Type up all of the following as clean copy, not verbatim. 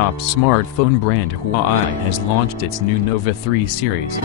top smartphone brand Huawei has launched its new Nova 3 series.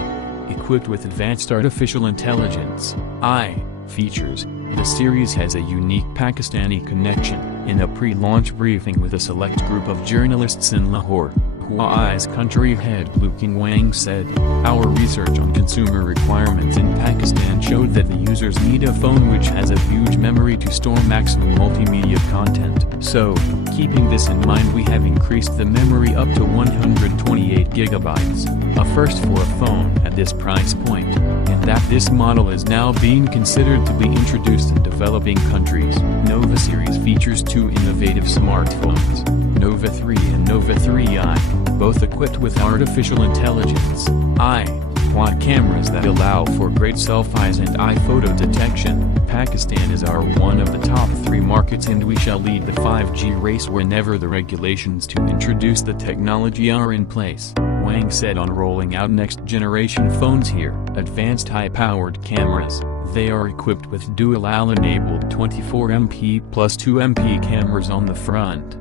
Equipped with advanced artificial intelligence (AI) features, the series has a unique Pakistani connection. In a pre-launch briefing with a select group of journalists in Lahore, Huawei's country head Wang said, "Our research on consumer requirements in Pakistan showed that the users need a phone which has a huge memory to store maximum multimedia content. So, keeping this in mind, we have increased the memory up to 128 gigabytes, a first for a phone at this price point, and that this model is now being considered to be introduced in developing countries." Nova series features two innovative smartphones, Nova 3 and Nova 3i, both equipped with artificial intelligence (AI) quad cameras that allow for great selfies and eye photo detection. Pakistan is one of the top 3 markets, and we shall lead the 5G race whenever the regulations to introduce the technology are in place, Wang said on rolling out next-generation phones here. Advanced high-powered cameras, they are equipped with dual-enabled 24MP plus 2MP cameras on the front,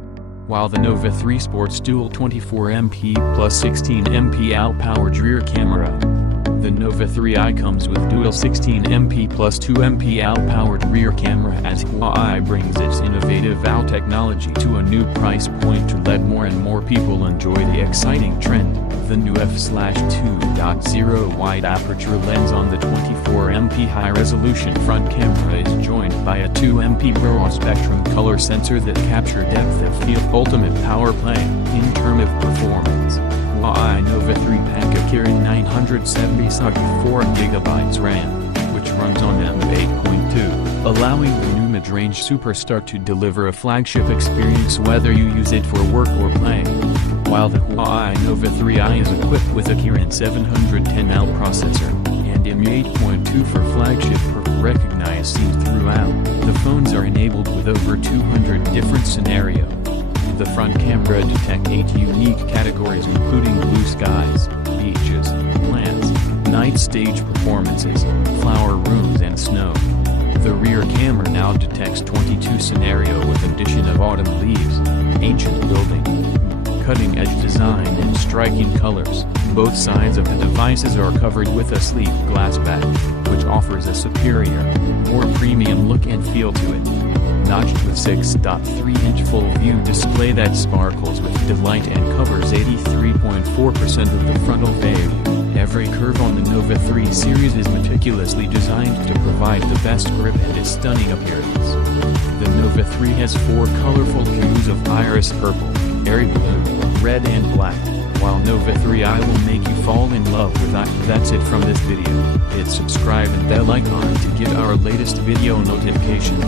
while the Nova 3 sports dual 24MP plus 16MP powered rear camera. The Nova 3i comes with dual 16MP plus 2MP powered rear camera, as Huawei brings its innovative AL technology to a new price point to let more and more people enjoy the exciting trend. The new f/2.0 wide aperture lens on the 24MP high-resolution front camera is joined by a 2MP broad spectrum color sensor that capture depth of field. Ultimate power play. In terms of performance, Huawei Nova 3 pack a carrying 974GB RAM, which runs on M8.2, allowing the new mid-range superstar to deliver a flagship experience whether you use it for work or play. While the Huawei Nova 3i is equipped with a Kirin 710L processor, and M8.2 for flagship recognized throughout, the phones are enabled with over 200 different scenarios. The front camera detects 8 unique categories including blue skies, beaches, plants, night stage performances, flower rooms and snow. The rear camera now detects 22 scenarios with addition of autumn leaves, ancient building, cutting-edge design and striking colors. Both sides of the devices are covered with a sleek glass back, which offers a superior, more premium look and feel to it. Notched with 6.3-inch full-view display that sparkles with delight and covers 83.4% of the frontal view. Every curve on the Nova 3 series is meticulously designed to provide the best grip and a stunning appearance. The Nova 3 has 4 colorful hues of iris purple, airy blue, red and black, while Nova 3i will make you fall in love with it. That's it from this video. Hit subscribe and bell icon to get our latest video notifications.